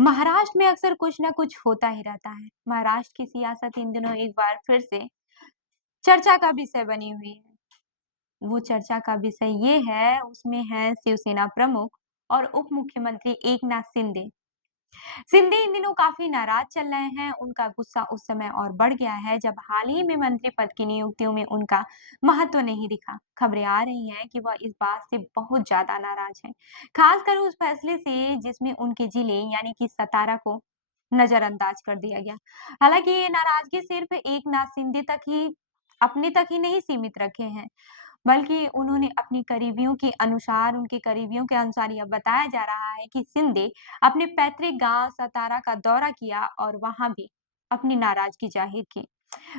महाराष्ट्र में अक्सर कुछ न कुछ होता ही रहता है। महाराष्ट्र की सियासत इन दिनों एक बार फिर से चर्चा का विषय बनी हुई है। वो चर्चा का विषय ये है, उसमें है शिवसेना प्रमुख और उप मुख्यमंत्री एकनाथ शिंदे। शिंदे इन दिनों काफी नाराज चल रहे हैं। उनका गुस्सा उस समय और बढ़ गया है जब हाल ही में मंत्री पद की नियुक्तियों में उनका महत्व नहीं दिखा। खबरें आ रही हैं कि वह इस बात से बहुत ज्यादा नाराज हैं, खासकर उस फैसले से जिसमें उनके जिले यानी कि सतारा को नजरअंदाज कर दिया गया। हालांकि ये नाराजगी सिर्फ एकनाथ शिंदे तक ही अपने तक ही नहीं सीमित रखे हैं, बल्कि उन्होंने अपनी करीबियों के अनुसार उनके करीबियों के अनुसार यह बताया जा रहा है कि शिंदे अपने पैतृक गांव सतारा का दौरा किया और वहां भी अपनी नाराजगी जाहिर की।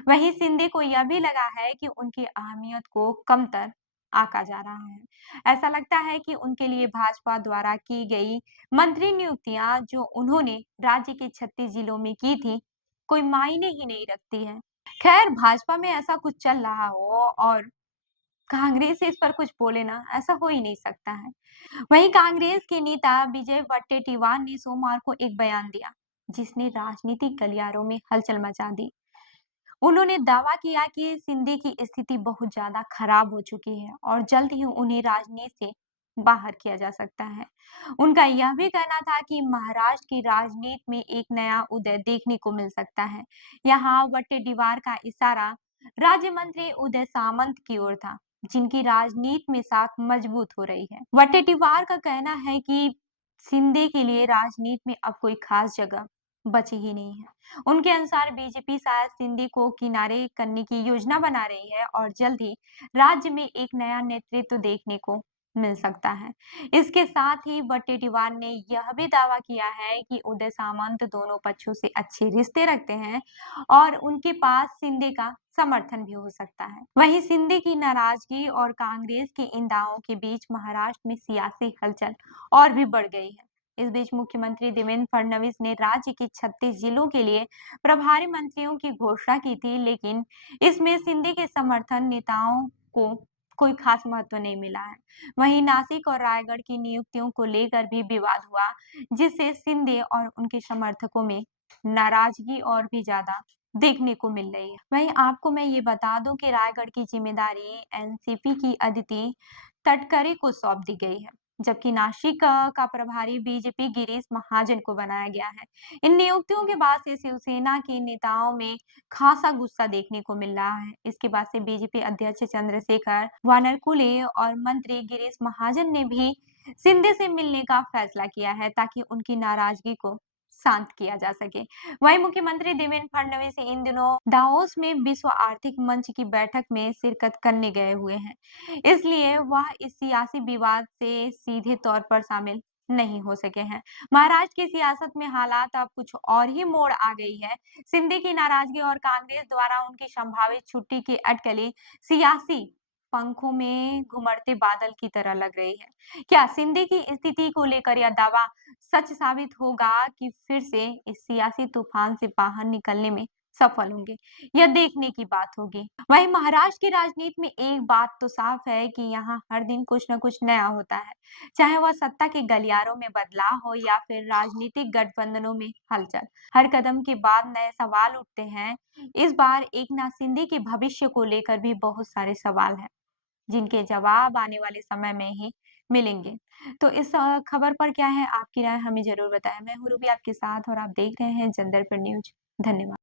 वहीं शिंदे को यह भी लगा है कि उनकी अहमियत को कमतर आंका जा रहा है। ऐसा लगता है कि उनके लिए भाजपा द्वारा की गई मंत्री नियुक्तियां जो उन्होंने राज्य के 36 जिलों में की थी, कोई मायने ही नहीं रखती है। खैर, भाजपा में ऐसा कुछ चल रहा हो और कांग्रेस इस पर कुछ बोले ना, ऐसा हो ही नहीं सकता है। वहीं कांग्रेस के नेता विजय वट्टेटीवार ने सोमवार को एक बयान दिया, जिसने राजनीतिक गलियारों में हलचल मचा दी। उन्होंने दावा किया कि सिंधे की स्थिति बहुत ज्यादा खराब हो चुकी है और जल्द ही उन्हें राजनीति से बाहर किया जा सकता है। उनका यह भी कहना था कि महाराष्ट्र की राजनीति में एक नया उदय देखने को मिल सकता है। यहाँ वट्टेदीवार का इशारा राज्य मंत्री उदय सामंत की ओर था, जिनकी राजनीति में साख मजबूत हो रही है। वट्टेदीवार का कहना है कि शिंदे के लिए राजनीति में अब कोई खास जगह बची ही नहीं है। उनके अनुसार बीजेपी शायद शिंदे को किनारे करने की योजना बना रही है और जल्द ही राज्य में एक नया नेतृत्व देखने को मिल सकता है। इसके साथ ही वट्टेटीवार ने यह भी दावा किया है कि उदय सामंत दोनों पक्षों से अच्छे रिश्ते रखते हैं और उनके पास शिंदे का समर्थन भी हो सकता है। वहीं शिंदे की नाराजगी और कांग्रेस के इन दावों के बीच महाराष्ट्र में सियासी हलचल और भी बढ़ गई है। इस बीच मुख्यमंत्री देवेंद्र फडणवीस ने राज्य के 36 जिलों के लिए प्रभारी मंत्रियों की घोषणा की थी, लेकिन इसमें शिंदे के समर्थन नेताओं को कोई खास महत्व नहीं मिला है। वहीं नासिक और रायगढ़ की नियुक्तियों को लेकर भी विवाद हुआ, जिससे शिंदे और उनके समर्थकों में नाराजगी और भी ज्यादा देखने को मिल रही है। वहीं आपको मैं ये बता दूं कि रायगढ़ की जिम्मेदारी एनसीपी की अदिति तटकरे को सौंप दी गई है, जबकि नासिक का प्रभारी बीजेपी गिरीश महाजन को बनाया गया है। इन नियुक्तियों के बाद से शिवसेना के नेताओं में खासा गुस्सा देखने को मिल रहा है। इसके बाद से बीजेपी अध्यक्ष चंद्रशेखर वानरकुले और मंत्री गिरीश महाजन ने भी शिंदे से मिलने का फैसला किया है, ताकि उनकी नाराजगी को शांत किया जा सके। वहीं मुख्यमंत्री देवेंद्र फडणवीस इन दिनों दावोस में विश्व आर्थिक मंच की बैठक में शिरकत करने गए हुए हैं, इसलिए वह इस सियासी विवाद से सीधे तौर पर शामिल नहीं हो सके हैं। महाराष्ट्र की सियासत में हालात अब कुछ और ही मोड़ आ गई है। शिंदे की नाराजगी और कांग्रेस द्वारा उनकी संभावित छुट्टी की अटकलें सियासी पंखों में घुमड़ते बादल की तरह लग रही है। क्या शिंदे की स्थिति को लेकर यह दावा सच साबित होगा कि फिर से इस सियासी तूफान से बाहर निकलने में सफल होंगे? यह देखने की बात होगी। वहीं महाराष्ट्र की राजनीति में एक बात तो साफ है कि यहाँ हर दिन कुछ न कुछ नया होता है, चाहे वह सत्ता के गलियारों में बदलाव हो या फिर राजनीतिक गठबंधनों में हलचल। हर कदम के बाद नए सवाल उठते हैं। इस बार एकनाथ शिंदे के भविष्य को लेकर भी बहुत सारे सवाल हैं, जिनके जवाब आने वाले समय में ही मिलेंगे। तो इस खबर पर क्या है आपकी राय, हमें जरूर बताएं। मैं हूँ रूबी आपके साथ और आप देख रहे हैं जनदर्पण न्यूज। धन्यवाद।